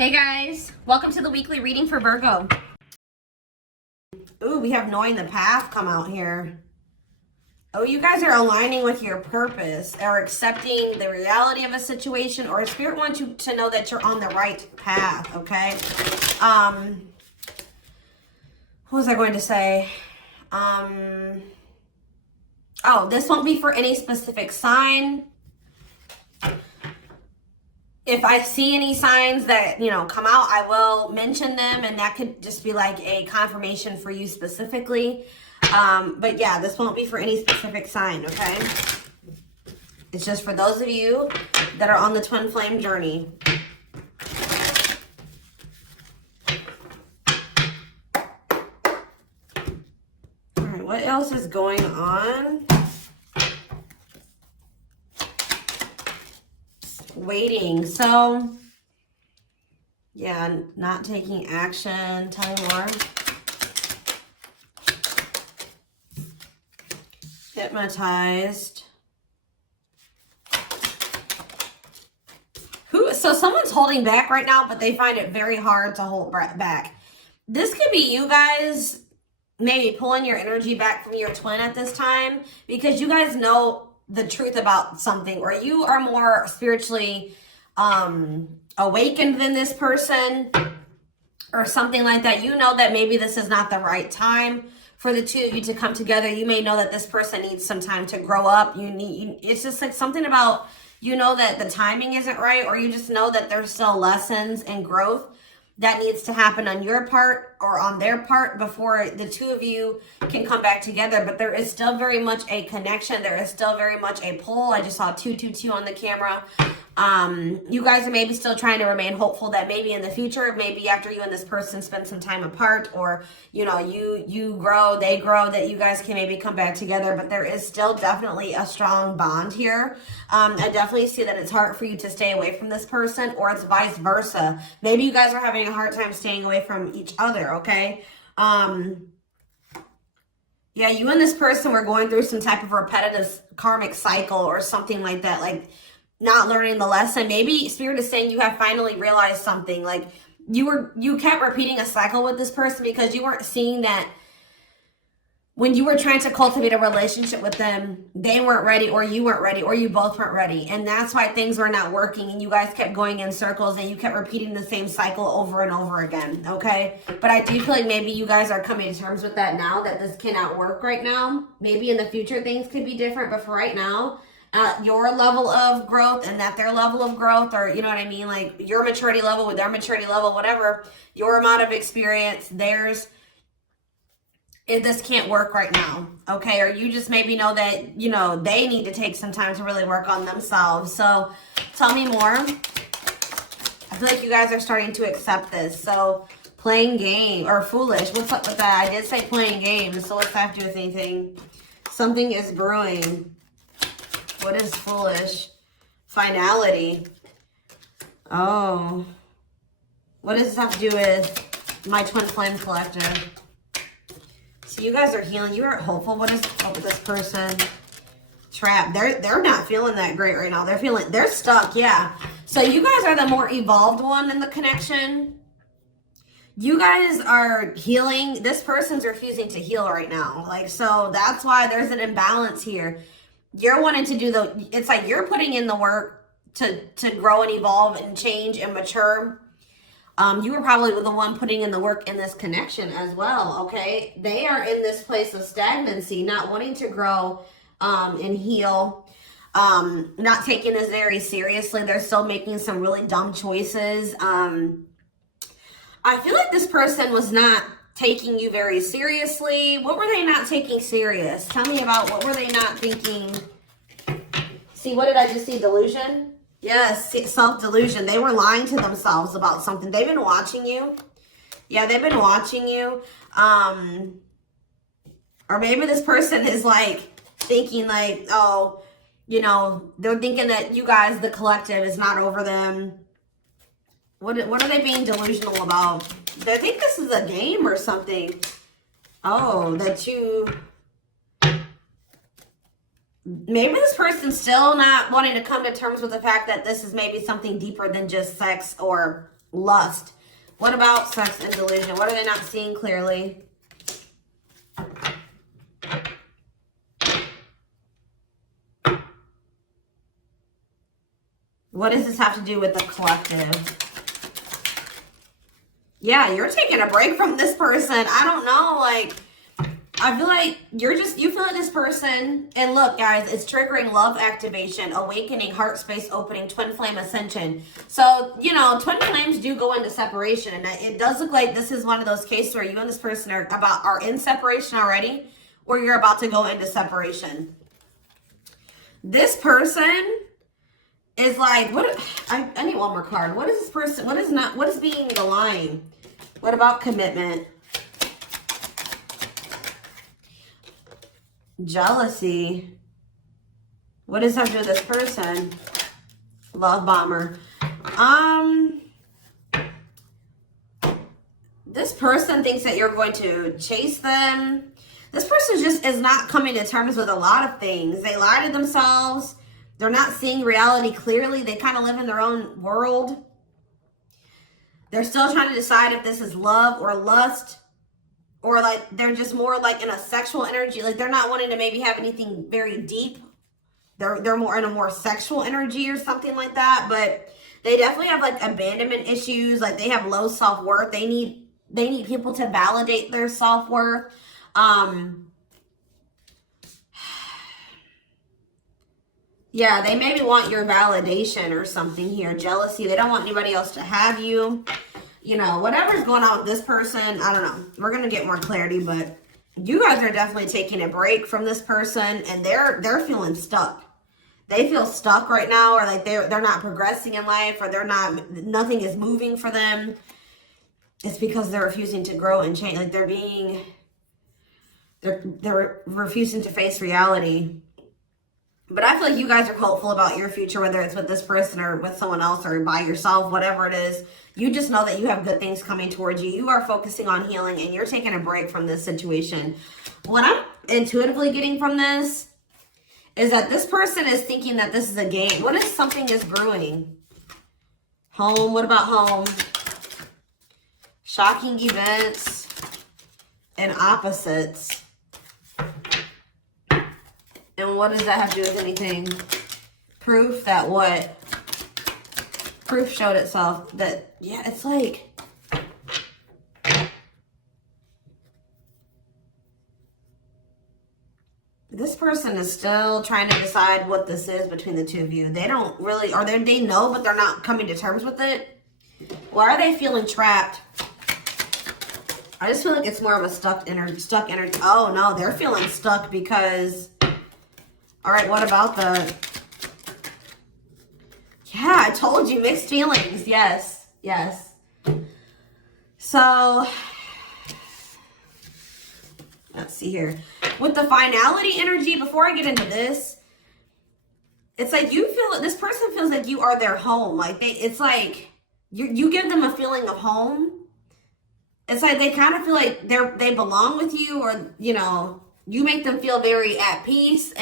Hey guys, welcome to the weekly reading for Virgo. Ooh, we have knowing the path come out here. Oh, you guys are aligning with your purpose or accepting the reality of a situation, or Spirit wants you to know that you're on the right path, okay? What was I going to say? Oh, this won't be for any specific sign. If I see any signs that, come out, I will mention them, and that could just be like a confirmation for you specifically. But yeah, this won't be for any specific sign, okay? It's just for those of you that are on the twin flame journey. All right, what else is going on? Waiting. So, yeah, not taking action. Tell me more. Hypnotized. So someone's holding back right now, but they find it very hard to hold back. This could be you guys maybe pulling your energy back from your twin at this time because you guys know the truth about something, or you are more spiritually awakened than this person or something like that. You know that maybe this is not the right time for the two of you to come together. You may know that this person needs some time to grow up. It's just like something about, that the timing isn't right, or you just know that there's still lessons and growth that needs to happen on your part or on their part before the two of you can come back together. But there is still very much a connection. There is still very much a pull. I just saw 222 on the camera. You guys are maybe still trying to remain hopeful that maybe in the future, maybe after you and this person spend some time apart, or, you grow, they grow, that you guys can maybe come back together. But there is still definitely a strong bond here. I definitely see that it's hard for you to stay away from this person, or it's vice versa. Maybe you guys are having a hard time staying away from each other, okay? Yeah, you and this person were going through some type of repetitive karmic cycle or something like that, like not learning the lesson. Maybe Spirit is saying you have finally realized something. Like you kept repeating a cycle with this person because you weren't seeing that when you were trying to cultivate a relationship with them, they weren't ready, or you weren't ready, or you both weren't ready. And that's why things were not working, and you guys kept going in circles, and you kept repeating the same cycle over and over again, okay? But I do feel like maybe you guys are coming to terms with that now, that this cannot work right now. Maybe in the future things could be different, but for right now, your level of growth and that their level of growth, or you know what I mean, like your maturity level with their maturity level, whatever, your amount of experience, theirs, this can't work right now, okay? Or you just maybe know that, they need to take some time to really work on themselves. So tell me more. I feel like you guys are starting to accept this. So playing game or foolish, what's up with that? I did say playing games, so what's that have to do with anything? Something is brewing. What is foolish? Finality. Oh. What does this have to do with my twin flame collective? So you guys are healing. You are hopeful. What is up with this person? Trapped. They're not feeling that great right now. They're stuck, yeah. So you guys are the more evolved one in the connection. You guys are healing. This person's refusing to heal right now. So that's why there's an imbalance here. You're wanting to do it's like you're putting in the work to grow and evolve and change and mature. You were probably the one putting in the work in this connection as well, okay? They are in this place of stagnancy, not wanting to grow and heal, not taking this very seriously. They're still making some really dumb choices. I feel like this person was not taking you very seriously. What were they not taking serious? Tell me about what were they not thinking? See, what did I just see? Delusion? Yes, self-delusion. They were lying to themselves about something. They've been watching you. Yeah, they've been watching you. Or maybe this person is thinking oh, they're thinking that you guys, the collective, is not over them. What are they being delusional about? They think this is a game or something. Oh, that you... Maybe this person's still not wanting to come to terms with the fact that this is maybe something deeper than just sex or Lust. What about sex and delusion? What are they not seeing clearly? What does this have to do with the collective? Yeah, you're taking a break from this person. I don't know, like, I feel like you feel like this person, and look, guys, it's triggering love activation, awakening, heart space opening, twin flame ascension. So, you know, twin flames do go into separation, and it does look like this is one of those cases where you and this person are in separation already, or you're about to go into separation. This person is like, I need one more card. What is this person, what is being the line? What about commitment? Jealousy. What does that have to do with this person? Love bomber. This person thinks that you're going to chase them. This person just is not coming to terms with a lot of things. They lie to themselves. They're not seeing reality clearly. They kind of live in their own world. They're still trying to decide if this is love or lust. Or like they're just more like in a sexual energy. Like they're not wanting to maybe have anything very deep. They're more in a more sexual energy or something like that. But they definitely have like abandonment issues. Like they have low self-worth. They need people to validate their self-worth. Yeah, they maybe want your validation or something here. Jealousy. They don't want anybody else to have you. You know, whatever's going on with this person, I don't know. We're going to get more clarity, but you guys are definitely taking a break from this person, and they're feeling stuck. They feel stuck right now, or like they're not progressing in life, or nothing is moving for them. It's because they're refusing to grow and change. Like they're refusing to face reality. But I feel like you guys are hopeful about your future, whether it's with this person or with someone else or by yourself, whatever it is. You just know that you have good things coming towards you. You are focusing on healing, and you're taking a break from this situation. What I'm intuitively getting from this is that this person is thinking that this is a game. What if something is brewing? Home. What about home? Shocking events and opposites. And what does that have to do with anything? Proof that what? Proof showed itself that, yeah, it's like, this person is still trying to decide what this is between the two of you. They don't really, or they know, but they're not coming to terms with it. Why are they feeling trapped? I just feel like it's more of a stuck energy. Oh no, they're feeling stuck because, all right, what about the, yeah, I told you, mixed feelings. Yes, yes. So, let's see here. With the finality energy, before I get into this, it's like you feel, this person feels like you are their home. Like it's like you give them a feeling of home. It's like they kind of feel like they belong with you, or, you know, you make them feel very at peace.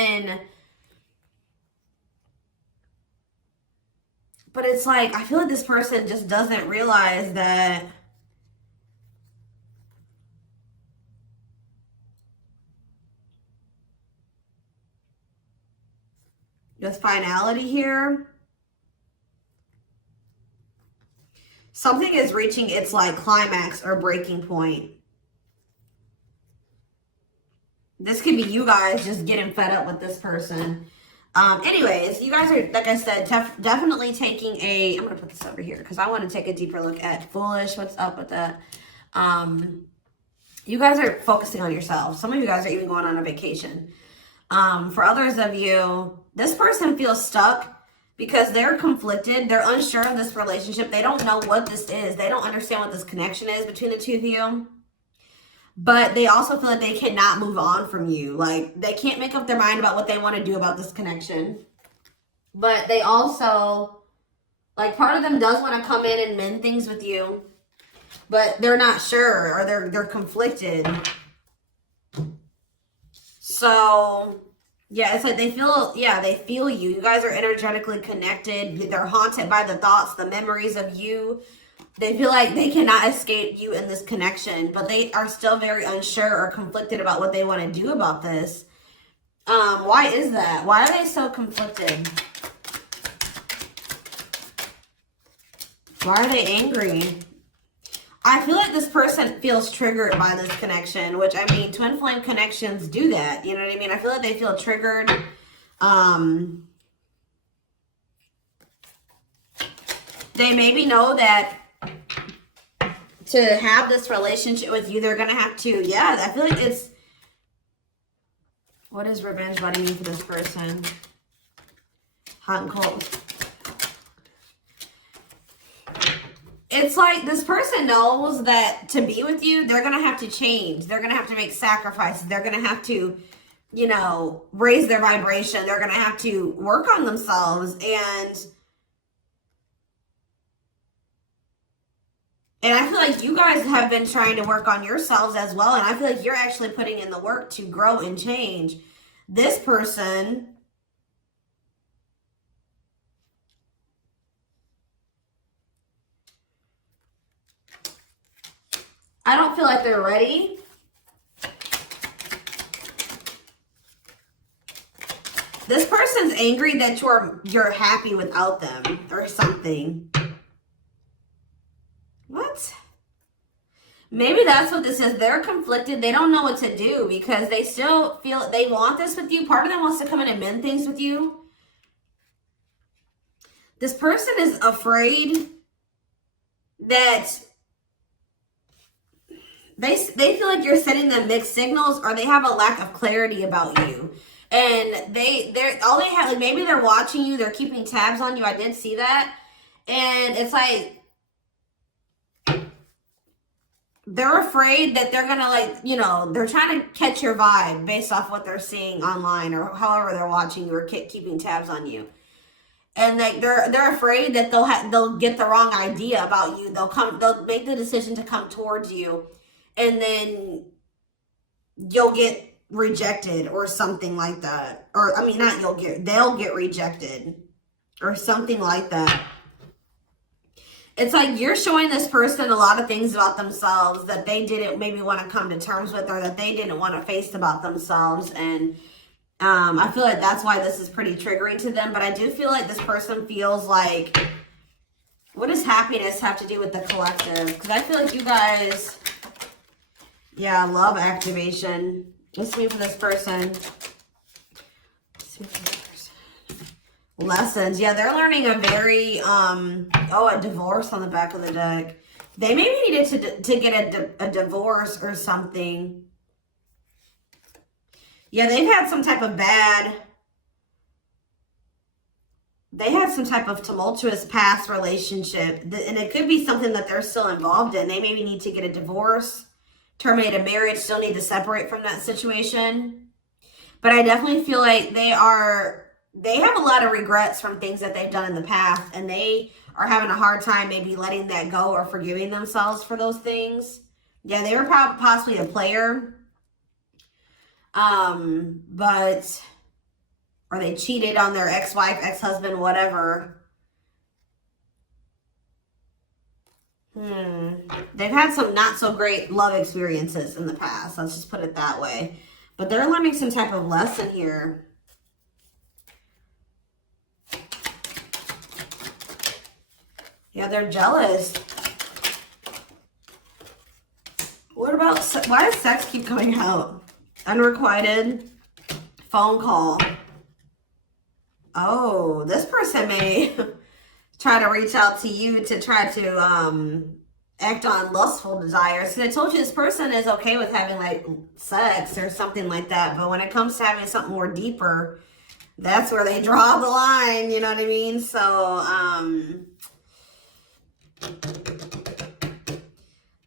But it's like, I feel like this person just doesn't realize that this finality here, something is reaching its like climax or breaking point. This could be you guys just getting fed up with this person. Anyways, you guys are, like I said, definitely taking I'm going to put this over here because I want to take a deeper look at foolish. What's up with that? You guys are focusing on yourself. Some of you guys are even going on a vacation. For others of you, this person feels stuck because they're conflicted. They're unsure of this relationship. They don't know what this is. They don't understand what this connection is between the two of you. But they also feel like they cannot move on from you. Like, they can't make up their mind about what they want to do about this connection. But they also, like, part of them does want to come in and mend things with you. But they're not sure, or they're conflicted. So, yeah, it's like they feel you. You guys are energetically connected. They're haunted by the thoughts, the memories of you They feel like they cannot escape you in this connection, but they are still very unsure or conflicted about what they want to do about this. Why is that? Why are they so conflicted? Why are they angry? I feel like this person feels triggered by this connection, which, I mean, twin flame connections do that. You know what I mean? I feel like they feel triggered. They maybe know that to have this relationship with you, they're going to have to, yeah, I feel like it's, what does revenge body mean for this person? Hot and cold. It's like this person knows that to be with you, they're going to have to change. They're going to have to make sacrifices. They're going to have to, you know, raise their vibration. They're going to have to work on themselves. And I feel like you guys have been trying to work on yourselves as well. And I feel like you're actually putting in the work to grow and change. This person, I don't feel like they're ready. This person's angry that you're happy without them or something. What? Maybe that's what this is. They're conflicted. They don't know what to do because they still feel they want this with you. Part of them wants to come in and mend things with you. This person is afraid that they feel like you're sending them mixed signals, or they have a lack of clarity about you. And they're all they have, like, maybe they're watching you, they're keeping tabs on you. I did see that. And it's like they're afraid that they're gonna, like, you know, they're trying to catch your vibe based off what they're seeing online or however they're watching you or keeping tabs on you. And like they're afraid that they'll get the wrong idea about you. They'll make the decision to come towards you, and then you'll get rejected or something like that. Or I mean, they'll get rejected or something like that. It's like you're showing this person a lot of things about themselves that they didn't maybe want to come to terms with, or that they didn't want to face about themselves. And I feel like that's why this is pretty triggering to them. But I do feel like this person feels like, what does happiness have to do with the collective? Because I feel like you guys, yeah, love activation. Let's see for this person. Lessons. Yeah, they're learning a very, a divorce on the back of the deck. They maybe needed to get a divorce or something. Yeah, they had some type of tumultuous past relationship. And it could be something that they're still involved in. They maybe need to get a divorce, terminate a marriage, still need to separate from that situation. But I definitely feel like they have a lot of regrets from things that they've done in the past, and they are having a hard time maybe letting that go or forgiving themselves for those things. Yeah, they were possibly a player. Or they cheated on their ex-wife, ex-husband, whatever. They've had some not so great love experiences in the past. Let's just put it that way. But they're learning some type of lesson here. Yeah, they're jealous. What about, why does sex keep coming out? Unrequited phone call. Oh, this person may try to reach out to you to try to act on lustful desires. So I told you this person is okay with having like sex or something like that. But when it comes to having something more deeper, that's where they draw the line. You know what I mean? So,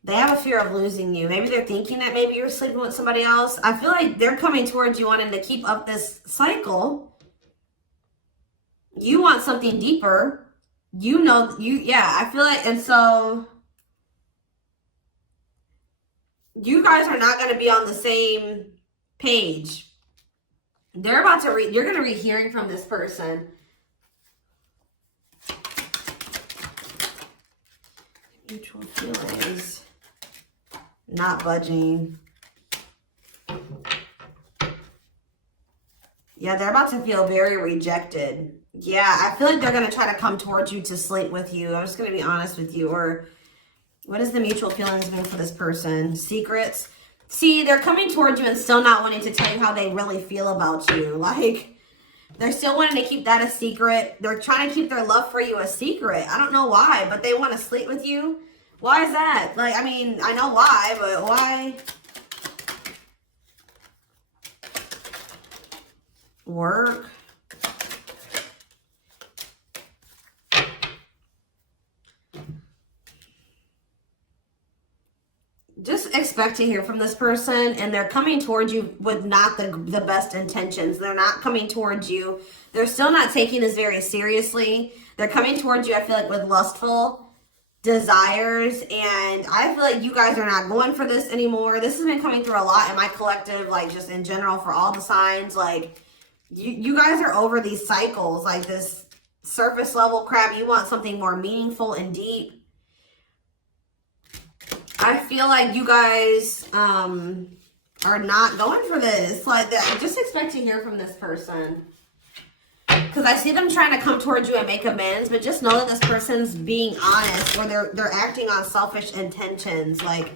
they have a fear of losing you. Maybe they're thinking that maybe you're sleeping with somebody else. I feel like they're coming towards you wanting to keep up this cycle. You want something deeper. I feel like, and so you guys are not going to be on the same page. You're going to be hearing from this person. Mutual feelings. Not budging. Yeah, they're about to feel very rejected. Yeah, I feel like they're going to try to come towards you to sleep with you. I'm just going to be honest with you. Or what is the mutual feelings mean for this person? Secrets. See, they're coming towards you and still not wanting to tell you how they really feel about you. Like, they're still wanting to keep that a secret. They're trying to keep their love for you a secret. I don't know why, but they want to sleep with you. Why is that? Like, I mean, I know why, but why? Work. Just expect to hear from this person, and they're coming towards you with not the best intentions. They're not coming towards you. They're still not taking this very seriously. They're coming towards you, I feel like, with lustful desires, and I feel like you guys are not going for this anymore. This has been coming through a lot in my collective, like just in general for all the signs. Like you guys are over these cycles, like this surface level crap. You want something more meaningful and deep. I feel like you guys are not going for this. Like, just expect to hear from this person. Because I see them trying to come towards you and make amends, but just know that this person's being honest, or they're acting on selfish intentions. Like,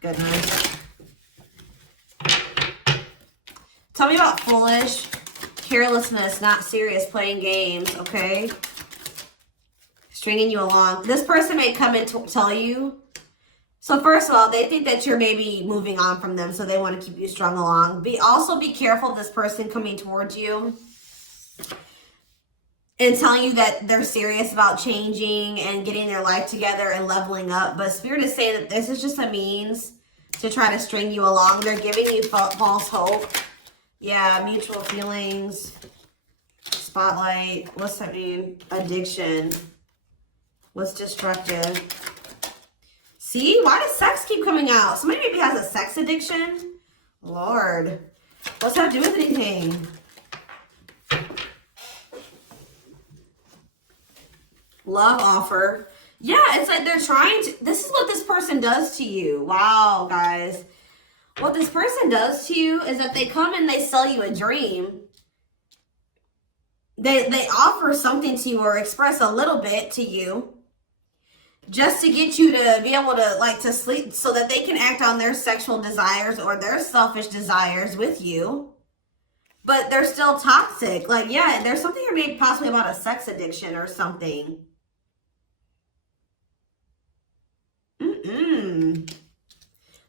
goodness. Tell me about foolish, carelessness, not serious, playing games, okay? Stringing you along. This person may come and tell you. So first of all, they think that you're maybe moving on from them, so they want to keep you strung along. Also be careful of this person coming towards you and telling you that they're serious about changing and getting their life together and leveling up. But Spirit is saying that this is just a means to try to string you along. They're giving you false hope. Yeah, mutual feelings. Spotlight. What's that mean? Addiction. What's destructive? See? Why does sex keep coming out? Somebody maybe has a sex addiction? Lord. What's that do with anything? Love offer. Yeah, it's like they're trying to... This is what this person does to you. Wow, guys. What this person does to you is that they come and they sell you a dream. They offer something to you or express a little bit to you, just to get you to be able to, like, to sleep so that they can act on their sexual desires or their selfish desires with you. But they're still toxic. Like, yeah, there's something here maybe possibly about a sex addiction or something.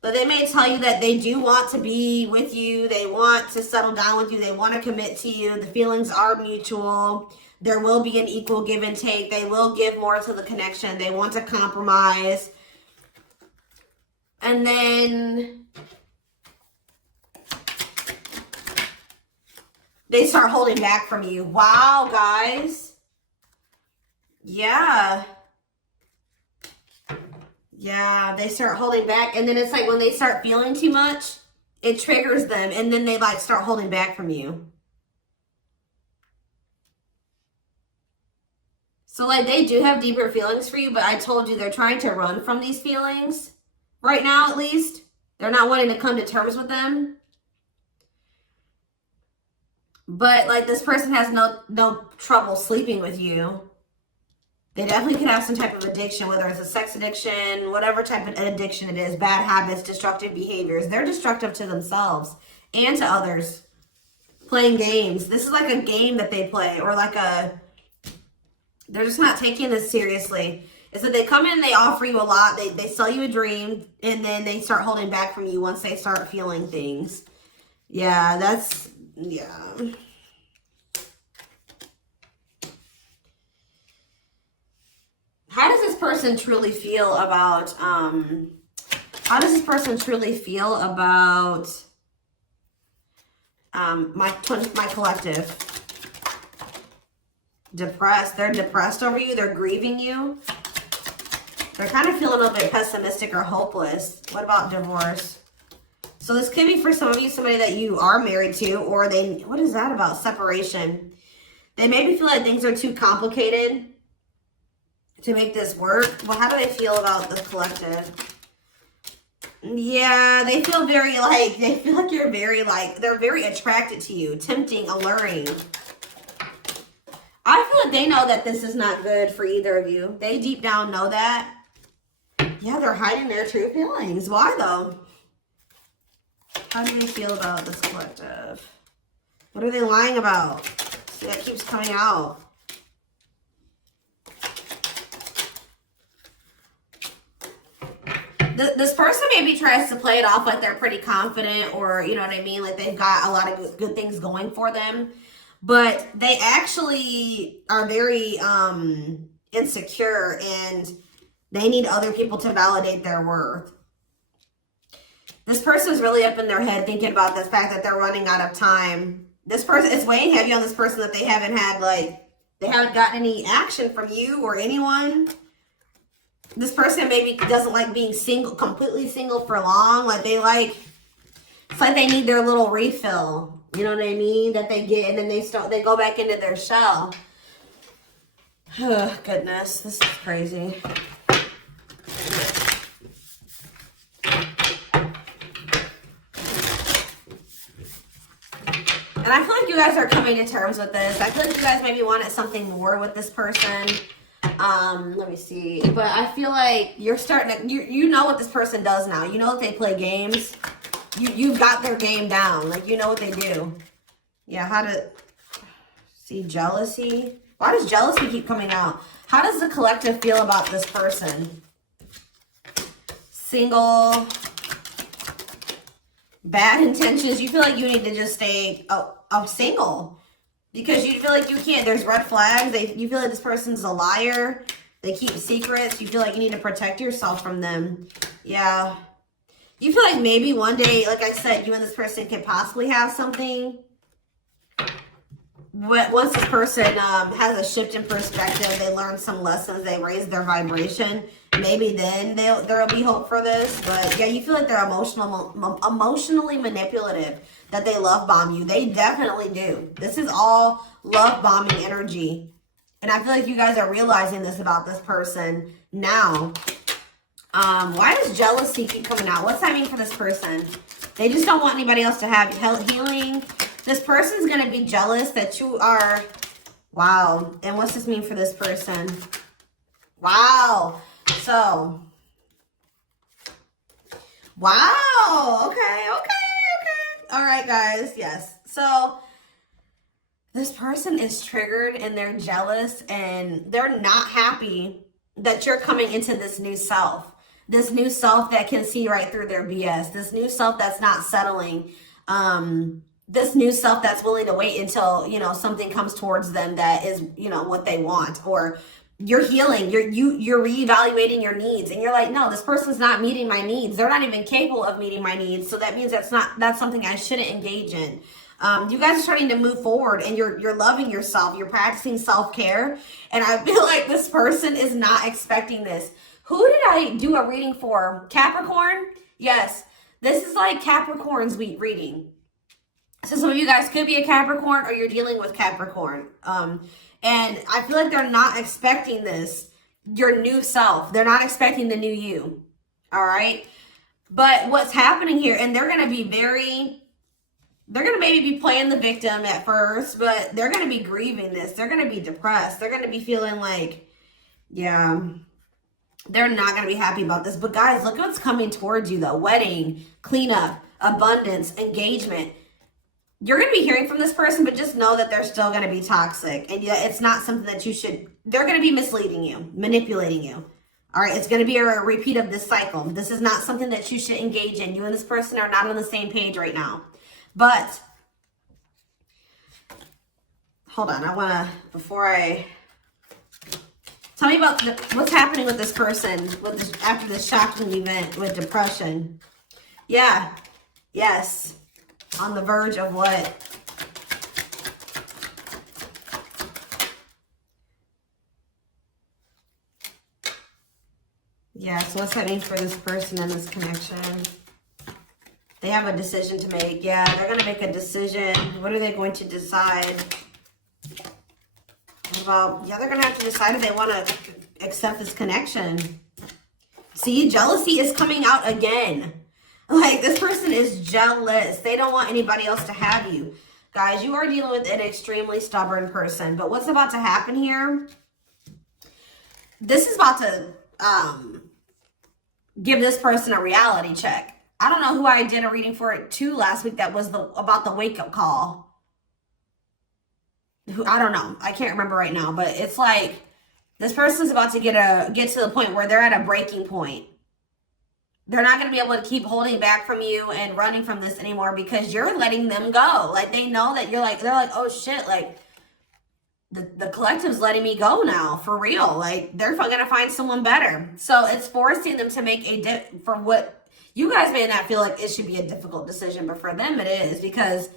But they may tell you that they do want to be with you. They want to settle down with you. They want to commit to you. The feelings are mutual. There will be an equal give and take. They will give more to the connection. They want to compromise. And then they start holding back from you. Wow, guys. Yeah. Yeah, they start holding back. And then it's like when they start feeling too much, it triggers them. And then they like start holding back from you. So like they do have deeper feelings for you, but I told you they're trying to run from these feelings. Right now, at least. They're not wanting to come to terms with them. But like this person has no trouble sleeping with you. They definitely could have some type of addiction, whether it's a sex addiction, whatever type of addiction it is, bad habits, destructive behaviors. They're destructive to themselves and to others. Playing games. This is like a game that they play, or like they're just not taking this seriously. It's that they come in, they offer you a lot, they sell you a dream, and then they start holding back from you once they start feeling things. Yeah, yeah. How does this person truly feel about, my collective? Depressed. They're depressed over you. They're grieving you. They're kind of feeling a little bit pessimistic or hopeless. What about divorce? So this could be for some of you, somebody that you are married to, or what is that about? Separation. They maybe feel like things are too complicated. to make this work. Well, how do they feel about the collective? Yeah, they feel very like, they feel like you're very like, they're very attracted to you, tempting, alluring. I feel like they know that this is not good for either of you. They deep down know that. Yeah, they're hiding their true feelings. Why though? How do they feel about this collective? What are they lying about? See, that keeps coming out. This person maybe tries to play it off like they're pretty confident, or you know what I mean, like they've got a lot of good things going for them, but they actually are very insecure and they need other people to validate their worth. This person is really up in their head thinking about the fact that they're running out of time. This person is weighing heavy on this person that they haven't had, like, they haven't gotten any action from you or anyone. This person maybe doesn't like being single, completely single for long. Like they like, it's like they need their little refill. You know what I mean? That they get, and then they go back into their shell. Oh, goodness, this is crazy. And I feel like you guys are coming to terms with this. I feel like you guys maybe wanted something more with this person. Let me see. But I feel like you're starting to, you know what this person does now. You know that they play games. You've got their game down. Like, you know what they do. Yeah, how to see jealousy. Why does jealousy keep coming out? How does the collective feel about this person? Single. Bad intentions. You feel like you need to just stay single. Because you feel like you can't, there's red flags. You feel like this person's a liar. They keep secrets. You feel like you need to protect yourself from them. Yeah. You feel like maybe one day, like I said, you and this person could possibly have something. But once this person has a shift in perspective, they learn some lessons, they raise their vibration, maybe then there'll be hope for this. But yeah, you feel like they're emotionally manipulative, that they love bomb you. They definitely do. This is all love bombing energy. And I feel like you guys are realizing this about this person now. Why does jealousy keep coming out? What's that mean for this person? They just don't want anybody else to have healing. This person's going to be jealous that you are... Wow. And what's this mean for this person? Wow. So... Wow. Okay. All right, guys. Yes. So this person is triggered and they're jealous and they're not happy that you're coming into this new self. This new self that can see right through their BS. This new self that's not settling. This new self that's willing to wait until, you know, something comes towards them that is, you know, what they want. Or you're healing, you're reevaluating your needs, and you're like, no, this person's not meeting my needs. They're not even capable of meeting my needs. So that means that's something I shouldn't engage in. You guys are starting to move forward, and you're loving yourself. You're practicing self-care, and I feel like this person is not expecting this. Who did I do a reading for? Capricorn? Yes, this is like Capricorn's reading. So some of you guys could be a Capricorn, or you're dealing with Capricorn. And I feel like they're not expecting this, your new self. They're not expecting the new you. All right. But what's happening here, and they're going to be they're going to maybe be playing the victim at first, but they're going to be grieving this. They're going to be depressed. They're going to be feeling like, yeah, they're not going to be happy about this. But guys, look what's coming towards you though. Wedding, cleanup, abundance, engagement. You're going to be hearing from this person, but just know that they're still going to be toxic. And yeah, it's not something that you should, they're going to be misleading you, manipulating you. All right, it's going to be a repeat of this cycle. This is not something that you should engage in. You and this person are not on the same page right now. But, hold on, I want to, before I, tell me about what's happening with this person after this shocking event with depression. Yeah, yes. On the verge of what? Yeah, so what's that mean for this person and this connection? They have a decision to make. Yeah, they're going to make a decision. What are they going to decide? About, yeah, they're going to have to decide if they want to accept this connection. See, jealousy is coming out again. Like, this person is jealous. They don't want anybody else to have you. Guys, you are dealing with an extremely stubborn person. But what's about to happen here? This is about to give this person a reality check. I don't know who I did a reading for it too last week that was about the wake-up call. I don't know. I can't remember right now. But it's like this person's about to get to the point where they're at a breaking point. They're not going to be able to keep holding back from you and running from this anymore because you're letting them go. Like, they know that you're like, they're like, oh shit, like, the collective's letting me go now, for real. Like, they're going to find someone better. So it's forcing them to make for what you guys may not feel like it should be a difficult decision, but for them it is, because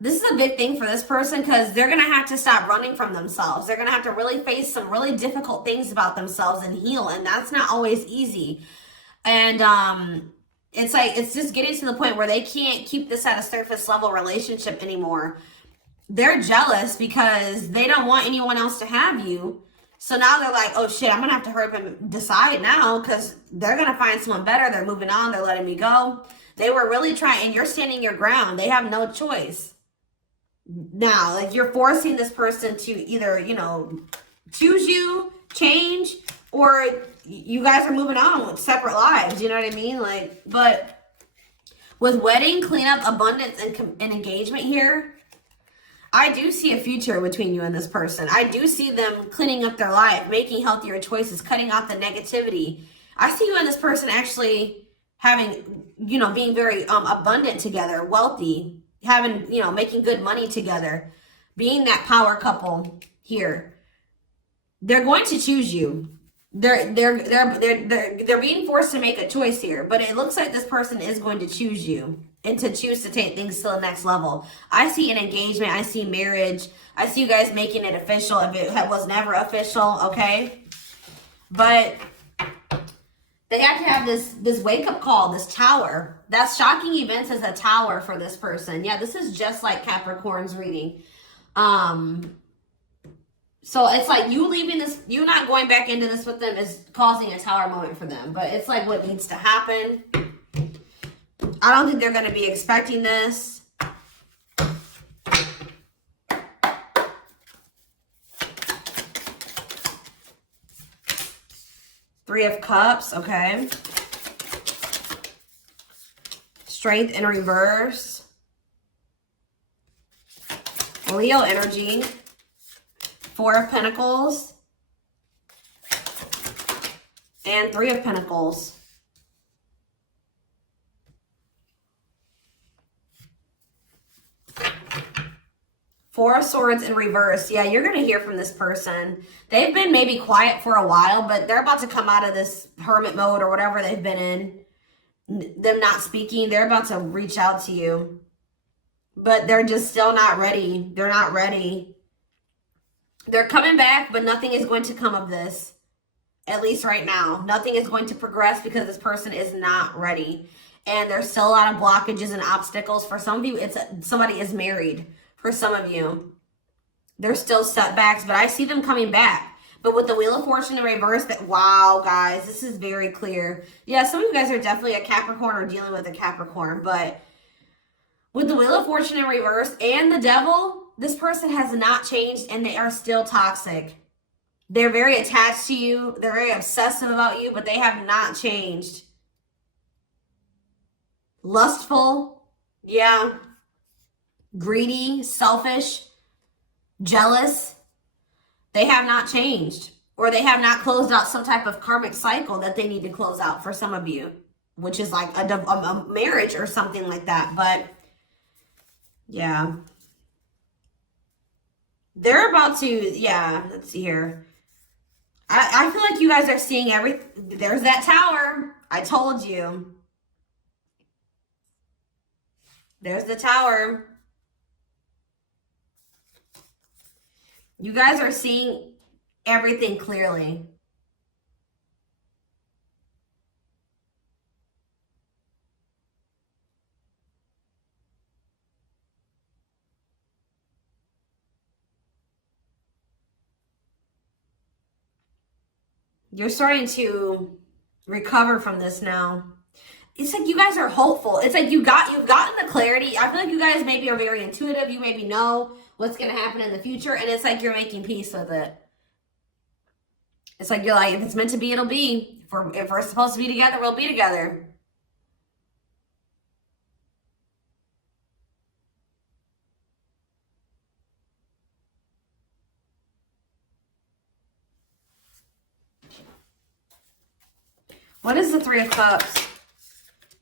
this is a big thing for this person, because they're going to have to stop running from themselves. They're going to have to really face some really difficult things about themselves and heal. And that's not always easy. And it's like, it's just getting to the point where they can't keep this at a surface level relationship anymore. They're jealous because they don't want anyone else to have you. So now they're like, oh shit, I'm going to have to hurry up and decide now, because they're going to find someone better. They're moving on. They're letting me go. They were really trying, and you're standing your ground. They have no choice. Now, like, you're forcing this person to either, you know, choose you, change, or you guys are moving on with separate lives. You know what I mean? Like, but with wedding, cleanup, abundance, and engagement here, I do see a future between you and this person. I do see them cleaning up their life, making healthier choices, cutting out the negativity. I see you and this person actually having, you know, being very abundant together, wealthy, having, you know, making good money together, being that power couple here. They're going to choose you. They're being forced to make a choice here, but it looks like this person is going to choose you and to choose to take things to the next level. I see an engagement. I see marriage. I see you guys making it official if it was never official, okay? But they have to have this wake-up call, this tower. That's shocking events as a tower for this person. Yeah, this is just like Capricorn's reading. So it's like you leaving this, you not going back into this with them is causing a tower moment for them. But it's like what needs to happen. I don't think they're going to be expecting this. Three of Cups, okay. Strength in reverse. Leo energy. Four of Pentacles. And Three of Pentacles. Four of Swords in reverse. Yeah, you're going to hear from this person. They've been maybe quiet for a while, but they're about to come out of this hermit mode or whatever they've been in. Them not speaking. They're about to reach out to you. But they're just still not ready. They're not ready. They're coming back, but nothing is going to come of this. At least right now. Nothing is going to progress because this person is not ready. And there's still a lot of blockages and obstacles. For some of you, somebody is married. For some of you, there's still setbacks, but I see them coming back. But with the Wheel of Fortune in reverse, wow, guys, this is very clear. Yeah, some of you guys are definitely a Capricorn or dealing with a Capricorn, but with the Wheel of Fortune in reverse and the Devil, this person has not changed and they are still toxic. They're very attached to you. They're very obsessive about you, but they have not changed. Lustful, yeah. Greedy, selfish, jealous. They have not changed, or they have not closed out some type of karmic cycle that they need to close out for some of you, which is like a marriage or something like that. But yeah, they're about to, yeah, let's see here. I feel like you guys are seeing everything. There's that tower. I told you. There's the tower. You guys are seeing everything clearly. You're starting to recover from this now. It's like you guys are hopeful. It's like you've gotten the clarity. I feel like you guys maybe are very intuitive. You maybe know what's going to happen in the future. And it's like you're making peace with it. It's like you're like, if it's meant to be, it'll be. If we're supposed to be together, we'll be together. What is the Three of Cups?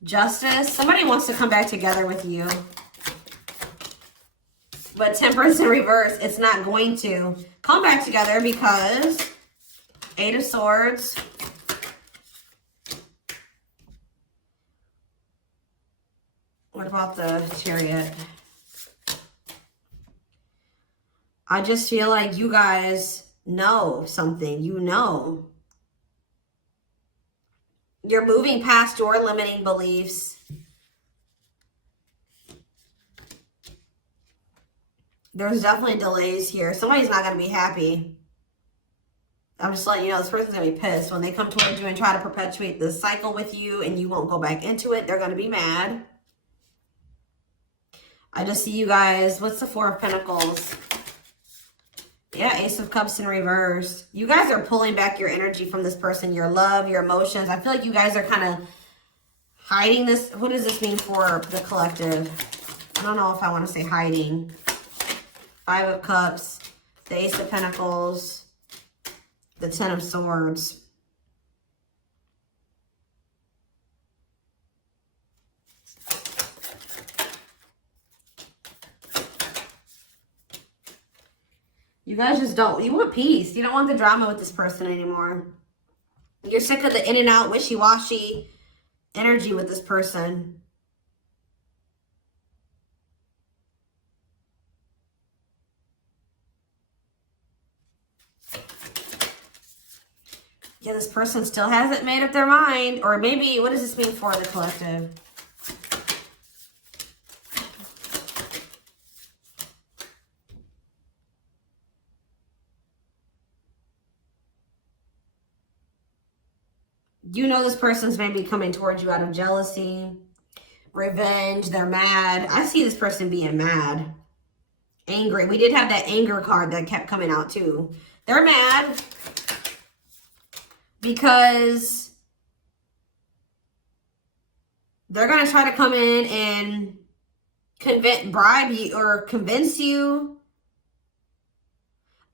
Justice. Somebody wants to come back together with you. But Temperance in reverse, it's not going to come back together because Eight of Swords. What about the Chariot? I just feel like you guys know something. You know. You're moving past your limiting beliefs. There's definitely delays here. Somebody's not going to be happy. I'm just letting you know this person's going to be pissed. When they come towards you and try to perpetuate this cycle with you and you won't go back into it, they're going to be mad. I just see you guys. What's the Four of Pentacles? Yeah, Ace of Cups in reverse. You guys are pulling back your energy from this person, your love, your emotions. I feel like you guys are kind of hiding this. What does this mean for the collective? I don't know if I want to say hiding. Five of Cups, the Ace of Pentacles, the Ten of Swords. You guys just don't, you want peace. You don't want the drama with this person anymore. You're sick of the in and out, wishy-washy energy with this person. Yeah, this person still hasn't made up their mind. Or maybe, what does this mean for the collective? You know this person's maybe coming towards you out of jealousy, revenge, they're mad. I see this person being mad, angry. We did have that anger card that kept coming out too. They're mad because they're going to try to come in and bribe you or convince you.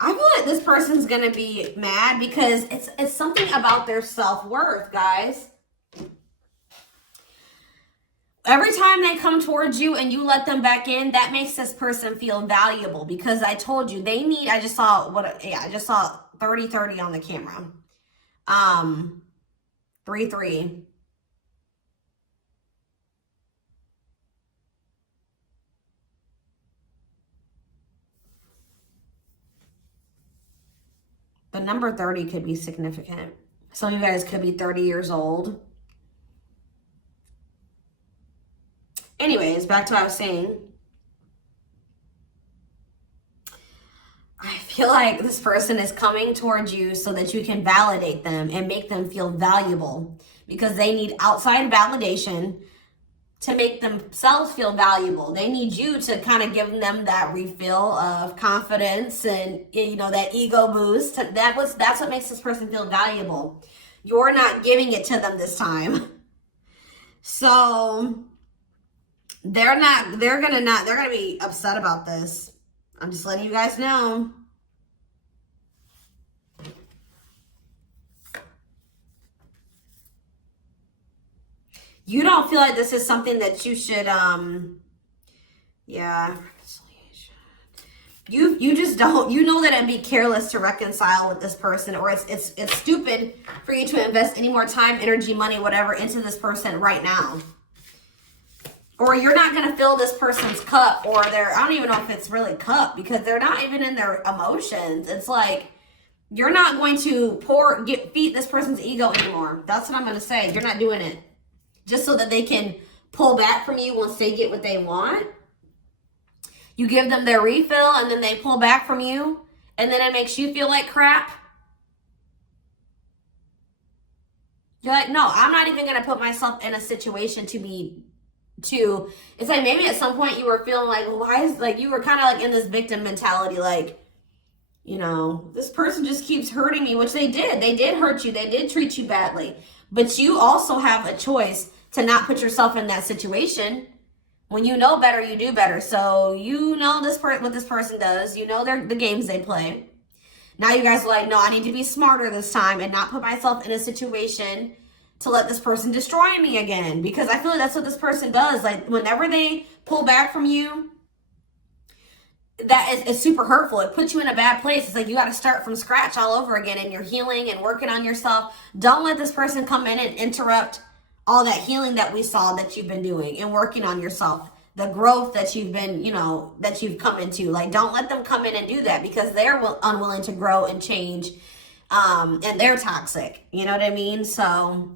I feel like this person's going to be mad because it's something about their self-worth, guys. Every time they come towards you and you let them back in, that makes this person feel valuable because I told you they need, I just saw 30-30 on the camera. 3-3. The number 30 could be significant. Some of you guys could be 30 years old. Anyways, back to what I was saying. I feel like this person is coming towards you so that you can validate them and make them feel valuable because they need outside validation to make themselves feel valuable. They need you to kind of give them that refill of confidence and, you know, that ego boost. That's what makes this person feel valuable. You're not giving it to them this time. So they're gonna be upset about this. I'm just letting you guys know. You don't feel like this is something that you should, yeah. You just don't, you know that it'd be careless to reconcile with this person, or it's stupid for you to invest any more time, energy, money, whatever, into this person right now. Or you're not going to fill this person's cup, or I don't even know if it's really cup, because they're not even in their emotions. It's like, you're not going to feed this person's ego anymore. That's what I'm going to say. You're not doing it. Just so that they can pull back from you once they get what they want. You give them their refill and then they pull back from you. And then it makes you feel like crap. You're like, no, I'm not even gonna put myself in a situation to it's like maybe at some point you were feeling like, well, why is, like, you were kind of like in this victim mentality, like, you know, this person just keeps hurting me, which they did hurt you, they did treat you badly, but you also have a choice to not put yourself in that situation. When you know better, you do better. So you know what this person does, you know the games they play. Now you guys are like, no, I need to be smarter this time and not put myself in a situation to let this person destroy me again. Because I feel like that's what this person does. Like, whenever they pull back from you, that is super hurtful. It puts you in a bad place. It's like you got to start from scratch all over again, and you're healing and working on yourself. Don't let this person come in and interrupt all that healing that we saw that you've been doing and working on yourself. The growth that you've been, you know, that you've come into. Like, don't let them come in and do that, because they're unwilling to grow and change, and they're toxic. You know what I mean? So